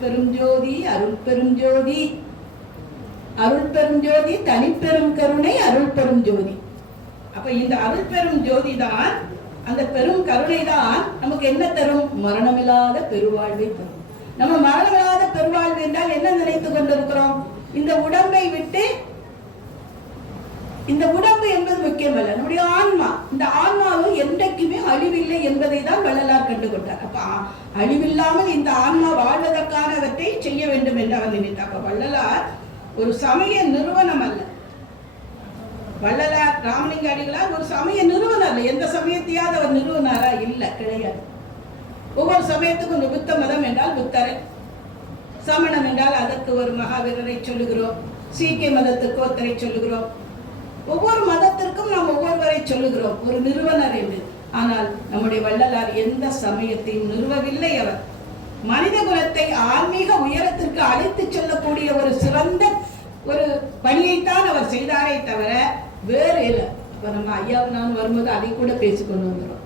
பெருஞ்சோதி அருள் பெருஞ்சோதி, அருள் பெருஞ்சோதி தனிப்பெரும் கருணை அருள் பெரும் ஜோதி. அப்ப இந்த அருள் பெரும் ஜோதி தான், அந்த பெரும் கருணை தான் நமக்கு என்ன தரும்? மரணமில்லாத பெருவாழ்வை தரும். நம்ம மரணமில்லாத பெருவாழ்வு என்றால் என்ன நினைத்து கொண்டிருக்கிறோம்? இந்த உடம்பை விட்டு, இந்த உடம்பு என்பது முக்கியமல்ல, நம்முடைய ஆன்மா, இந்த ஆன்மாவும் என்றைக்குமே அழிவில்லை என்பதை தான் வள்ளலார் கண்டுகொண்டார். அப்ப அழிவில்லாமல் இந்த ஆன்மா வாழ்வதற்கானவற்றை செய்ய வேண்டும் என்று அவர் நினைத்தார். அப்ப வள்ளலார் ஒரு சமய நிறுவனம் அல்ல, வள்ளலார் ராமலிங்க அடிகளார் ஒரு சமய நிறுவனம் அல்ல. எந்த சமயத்தையாவது அவர் நிறுவனாரா? இல்ல, கிடையாது. ஒவ்வொரு சமயத்துக்கும் இந்த புத்த மதம் என்றால் புத்தரை, சமணம் என்றால் அதற்கு ஒரு மகாவீரரை சொல்லுகிறோம், சீக்கிய மதத்துக்கு ஒருத்தரை சொல்லுகிறோம், ஒவ்வொரு மதத்திற்கும் நாம் ஒவ்வொருவரை சொல்லுகிறோம் ஒரு நிறுவனர் என்று. ஆனால் நம்முடைய வள்ளலார் எந்த சமயத்தையும் நிறுவவில்லை. அவர் மனித குலத்தை ஆன்மீக உயரத்திற்கு அழைத்து செல்லக்கூடிய ஒரு சிறந்த ஒரு பணியைத்தான் அவர் செய்தாரே தவிர வேறு இல்லை. அப்ப நம்ம ஐயாவை நான் வரும்போது அதை கூட பேசிக்கொண்டு வந்துடும்.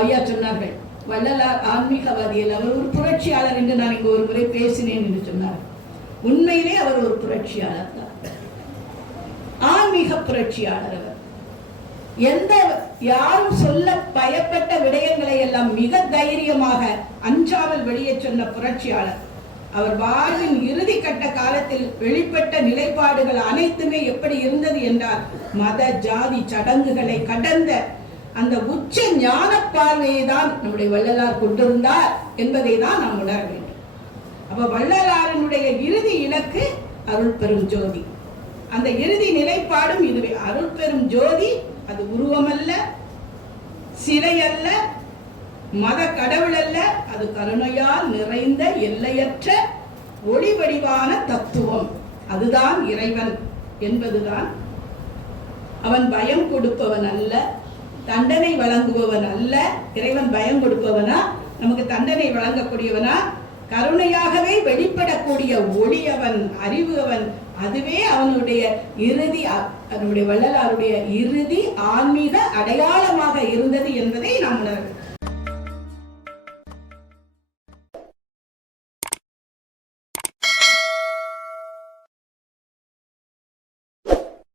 ஐயா சொன்னார்கள், வள்ளலார் ஆன்மீகவாதி அல்ல, அவர் ஒரு புரட்சியாளர் என்று நான் இங்கு ஒரு முறை பேசினேன் என்று சொன்னார். உண்மையிலே அவர் ஒரு புரட்சியாளர் தான், ஆன்மீக புரட்சியாளர். அவர் எந்த யாரும் சொல்ல பயப்பட்ட விடயங்களை எல்லாம் மிக தைரியமாக அஞ்சாமல் வெளியே சொன்ன புரட்சியாளர். அவர் வாழ்வின் இறுதி கட்ட காலத்தில் வெளிப்பட்ட நிலைப்பாடுகள் அனைத்துமே எப்படி இருந்தது என்றால், மத ஜாதி சடங்குகளை கடந்த அந்த உச்ச ஞான பார்வையை தான் நம்முடைய வள்ளலார் கொண்டிருந்தார் என்பதை தான் நாம் உணர வேண்டும். அப்ப வள்ளலாரினுடைய இறுதி இலக்கு அருள் பெரும் ஜோதி. அந்த இறுதி நிலைப்பாடும் இதுவே. அருள் பெரும் ஜோதி அது உருவமல்ல, சிலை அல்ல, மத கடவுள் அல்ல, அது கருணையால் நிறைந்த எல்லையற்ற ஒளி வடிவான தத்துவம். அதுதான் இறைவன் என்பதுதான். அவன் பயம் கொடுப்பவன் அல்ல, தண்டனை வழங்குபவன் அல்ல. இறைவன் பயம் கொடுப்பவனா, நமக்கு தண்டனை வழங்கக்கூடியவனா? கருணையாகவே வெளிப்படக்கூடிய ஒளி அவன், அறிவு அவன். அதுவே அவனுடைய இறுதி, அவனுடைய வள்ளலாருடைய இறுதி ஆன்மீக அடையாளமாக இருந்தது என்பதை நாம் உணர்கிறோம்.